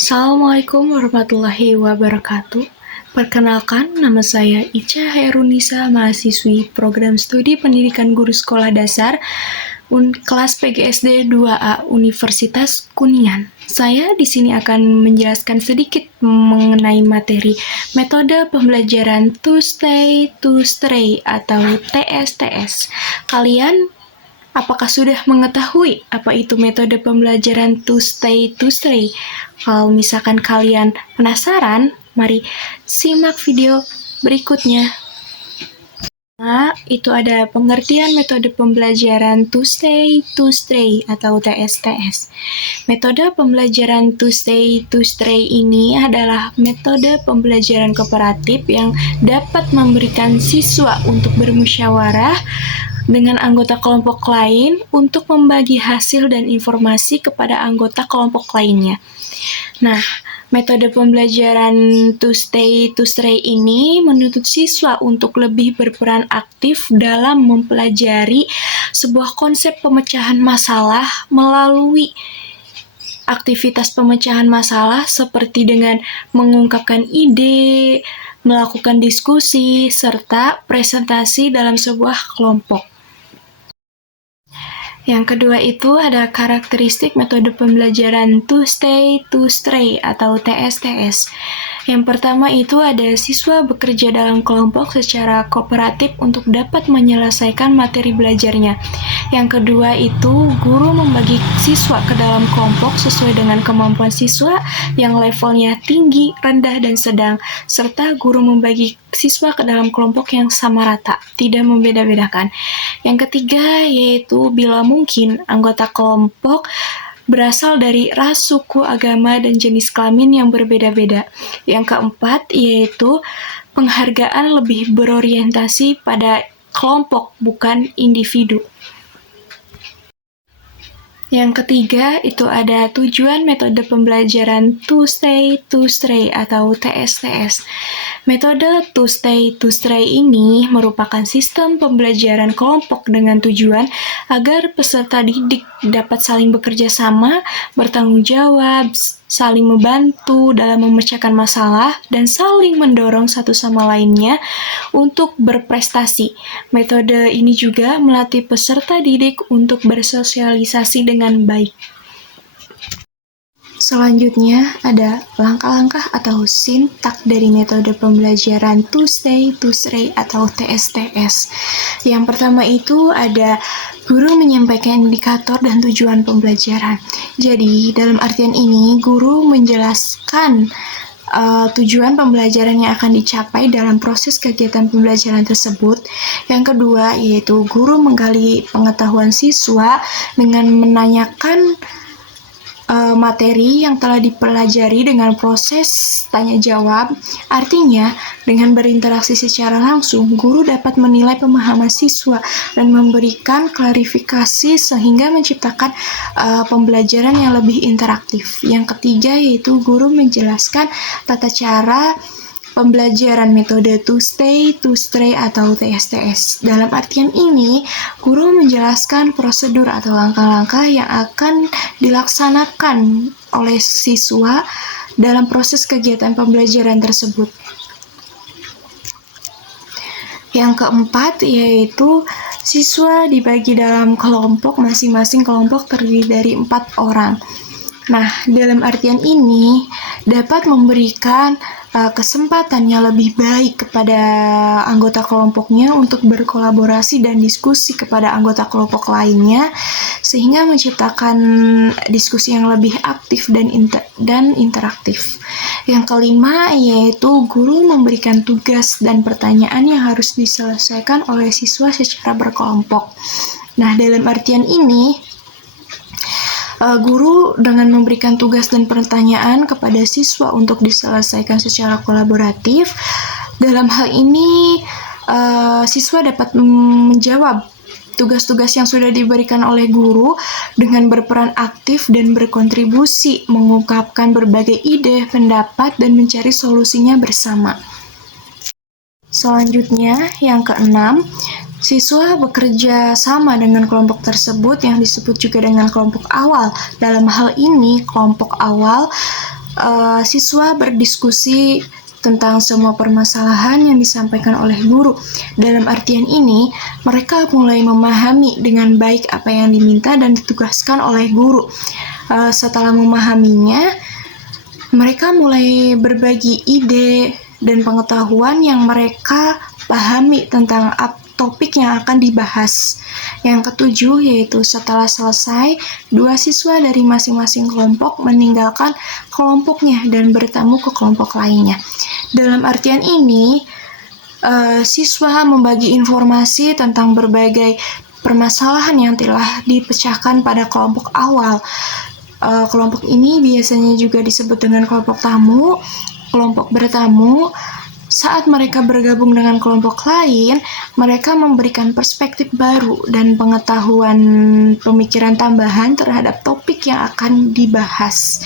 Assalamualaikum warahmatullahi wabarakatuh. Perkenalkan, nama saya Ica Hairunisa, mahasiswi Program Studi Pendidikan Guru Sekolah Dasar kelas PGSD 2A Universitas Kuningan. Saya di sini akan menjelaskan sedikit mengenai materi metode pembelajaran to stay to stray atau TSTS. Kalian apakah sudah mengetahui apa itu metode pembelajaran to stay to stray? Kalau misalkan kalian penasaran, mari simak video berikutnya. Nah, itu ada pengertian metode pembelajaran to stay to stray atau TSTS. Metode pembelajaran to stay to stray ini adalah metode pembelajaran kooperatif yang dapat memberikan siswa untuk bermusyawarah dengan anggota kelompok lain untuk membagi hasil dan informasi kepada anggota kelompok lainnya. Nah, metode pembelajaran to stay to stray ini menuntut siswa untuk lebih berperan aktif dalam mempelajari sebuah konsep pemecahan masalah melalui aktivitas pemecahan masalah seperti dengan mengungkapkan ide, melakukan diskusi, serta presentasi dalam sebuah kelompok. Yang kedua itu ada karakteristik metode pembelajaran to stay to stray atau TSTS. Yang pertama itu ada siswa bekerja dalam kelompok secara kooperatif untuk dapat menyelesaikan materi belajarnya. Yang kedua itu guru membagi siswa ke dalam kelompok sesuai dengan kemampuan siswa yang levelnya tinggi, rendah, dan sedang, serta guru membagi siswa ke dalam kelompok yang sama rata, tidak membeda-bedakan. Yang ketiga yaitu bila mungkin anggota kelompok berasal dari ras, suku, agama, dan jenis kelamin yang berbeda-beda. Yang keempat yaitu penghargaan lebih berorientasi pada kelompok bukan individu. Yang ketiga itu ada tujuan metode pembelajaran to stay to stray atau TSTS. Metode to stay to stray ini merupakan sistem pembelajaran kelompok dengan tujuan agar peserta didik dapat saling bekerja sama, bertanggung jawab, saling membantu dalam memecahkan masalah, dan saling mendorong satu sama lainnya untuk berprestasi. Metode ini juga melatih peserta didik untuk bersosialisasi dengan baik. Selanjutnya ada langkah-langkah atau sintak dari metode pembelajaran to stay to stray atau TSTS. Yang pertama itu ada guru menyampaikan indikator dan tujuan pembelajaran. Jadi dalam artian ini guru menjelaskan tujuan pembelajaran yang akan dicapai dalam proses kegiatan pembelajaran tersebut. Yang kedua yaitu guru menggali pengetahuan siswa dengan menanyakan materi yang telah dipelajari dengan proses tanya jawab. Artinya, dengan berinteraksi secara langsung, guru dapat menilai pemahaman siswa dan memberikan klarifikasi sehingga menciptakan pembelajaran yang lebih interaktif. Yang ketiga yaitu guru menjelaskan tata cara pembelajaran metode to stay to stray atau TSTS. Dalam artian ini, guru menjelaskan prosedur atau langkah-langkah yang akan dilaksanakan oleh siswa dalam proses kegiatan pembelajaran tersebut. Yang keempat yaitu siswa dibagi dalam kelompok, masing-masing kelompok terdiri dari 4 orang. Nah, dalam artian ini dapat memberikan kesempatan yang lebih baik kepada anggota kelompoknya untuk berkolaborasi dan diskusi kepada anggota kelompok lainnya, sehingga menciptakan diskusi yang lebih aktif dan interaktif. Yang kelima yaitu guru memberikan tugas dan pertanyaan yang harus diselesaikan oleh siswa secara berkelompok. Nah, dalam artian ini guru dengan memberikan tugas dan pertanyaan kepada siswa untuk diselesaikan secara kolaboratif. Dalam hal ini, siswa dapat menjawab tugas-tugas yang sudah diberikan oleh guru dengan berperan aktif dan berkontribusi, mengungkapkan berbagai ide, pendapat, dan mencari solusinya bersama. Selanjutnya, yang keenam, siswa bekerja sama dengan kelompok tersebut yang disebut juga dengan kelompok awal. Dalam hal ini, kelompok awal siswa berdiskusi tentang semua permasalahan yang disampaikan oleh guru. Dalam artian ini, mereka mulai memahami dengan baik apa yang diminta dan ditugaskan oleh guru. Setelah memahaminya, mereka mulai berbagi ide dan pengetahuan yang mereka pahami tentang topik yang akan dibahas. Yang ketujuh yaitu setelah selesai, dua siswa dari masing-masing kelompok meninggalkan kelompoknya dan bertemu ke kelompok lainnya. Dalam artian ini, siswa membagi informasi tentang berbagai permasalahan yang telah dipecahkan pada kelompok awal. Kelompok ini biasanya juga disebut dengan kelompok tamu, kelompok bertamu. Saat mereka bergabung dengan kelompok lain, mereka memberikan perspektif baru dan pengetahuan pemikiran tambahan terhadap topik yang akan dibahas.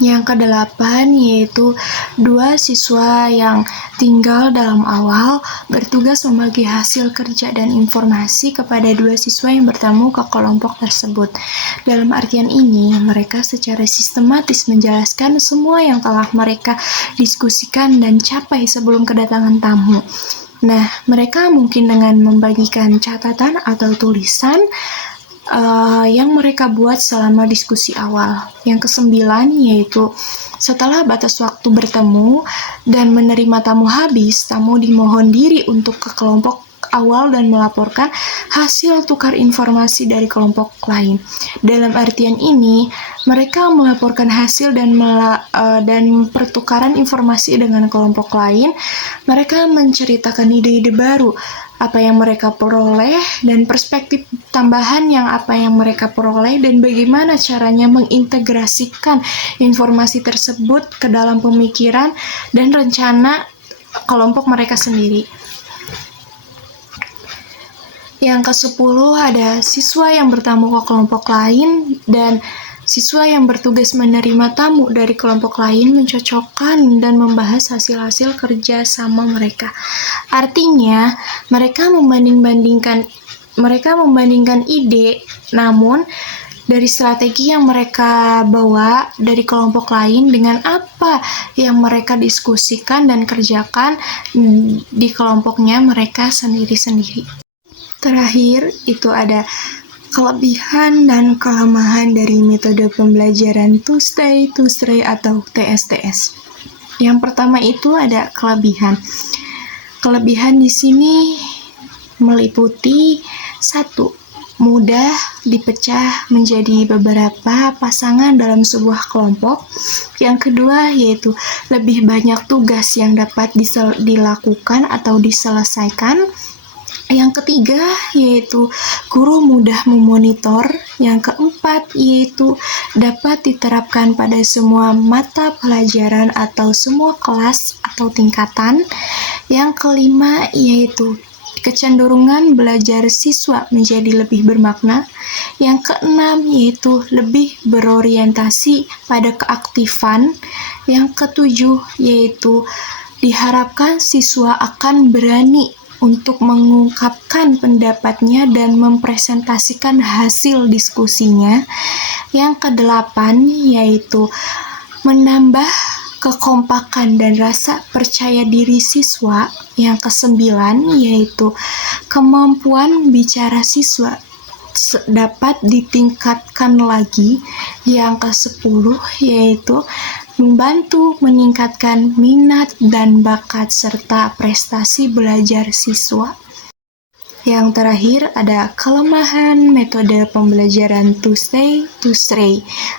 Yang kedelapan yaitu dua siswa yang tinggal dalam awal bertugas membagi hasil kerja dan informasi kepada dua siswa yang bertemu ke kelompok tersebut. Dalam artian ini, mereka secara sistematis menjelaskan semua yang telah mereka diskusikan dan capai sebelum kedatangan tamu. Nah, mereka mungkin dengan membagikan catatan atau tulisan yang mereka buat selama diskusi awal. Yang kesembilan yaitu setelah batas waktu bertemu dan menerima tamu habis, tamu dimohon diri untuk ke kelompok awal dan melaporkan hasil tukar informasi dari kelompok lain. Dalam artian ini, mereka melaporkan hasil dan pertukaran informasi dengan kelompok lain. Mereka menceritakan ide-ide baru, apa yang mereka peroleh, dan perspektif tambahan apa yang mereka peroleh, dan bagaimana caranya mengintegrasikan informasi tersebut ke dalam pemikiran dan rencana kelompok mereka sendiri. Yang ke-10 ada siswa yang bertamu ke kelompok lain dan siswa yang bertugas menerima tamu dari kelompok lain mencocokkan dan membahas hasil-hasil kerja sama mereka. Artinya, mereka membanding-bandingkan ide, namun dari strategi yang mereka bawa dari kelompok lain dengan apa yang mereka diskusikan dan kerjakan di kelompoknya mereka sendiri-sendiri. Terakhir, itu ada kelebihan dan kelemahan dari metode pembelajaran Tuesday atau TSTS. Yang pertama itu ada kelebihan. Kelebihan di sini meliputi 1. Mudah dipecah menjadi beberapa pasangan dalam sebuah kelompok. Yang kedua yaitu lebih banyak tugas yang dapat dilakukan atau diselesaikan. Yang ketiga yaitu guru mudah memonitor. Yang keempat yaitu dapat diterapkan pada semua mata pelajaran atau semua kelas atau tingkatan. Yang kelima yaitu kecenderungan belajar siswa menjadi lebih bermakna. Yang keenam yaitu lebih berorientasi pada keaktifan. Yang ketujuh yaitu diharapkan siswa akan berani untuk mengungkapkan pendapatnya dan mempresentasikan hasil diskusinya. Yang kedelapan yaitu menambah kekompakan dan rasa percaya diri siswa. Yang kesembilan yaitu kemampuan bicara siswa dapat ditingkatkan lagi. Yang ke-10 yaitu membantu meningkatkan minat dan bakat serta prestasi belajar siswa. Yang terakhir ada kelemahan metode pembelajaran Tuesday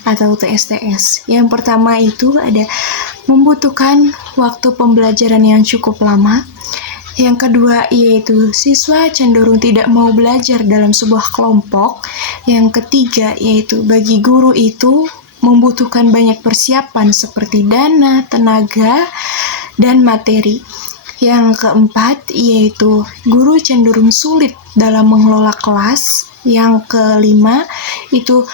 atau TSTS. Yang pertama itu ada membutuhkan waktu pembelajaran yang cukup lama. Yang kedua yaitu siswa cenderung tidak mau belajar dalam sebuah kelompok. Yang ketiga yaitu bagi guru itu membutuhkan banyak persiapan seperti dana, tenaga, dan materi. Yang keempat yaitu guru cenderung sulit dalam mengelola kelas. Yang kelima itu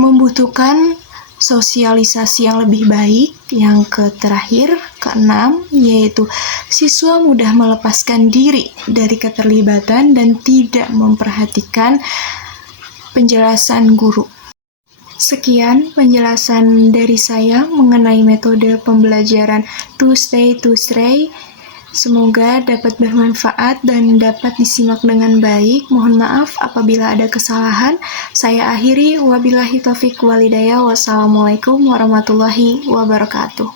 membutuhkan sosialisasi yang lebih baik. Yang terakhir, keenam, yaitu siswa mudah melepaskan diri dari keterlibatan dan tidak memperhatikan penjelasan guru. Sekian penjelasan dari saya mengenai metode pembelajaran Tuesday to Stray. Semoga dapat bermanfaat dan dapat disimak dengan baik. Mohon maaf apabila ada kesalahan. Saya akhiri, wabillahi taufiq walhidayah. Wassalamualaikum warahmatullahi wabarakatuh.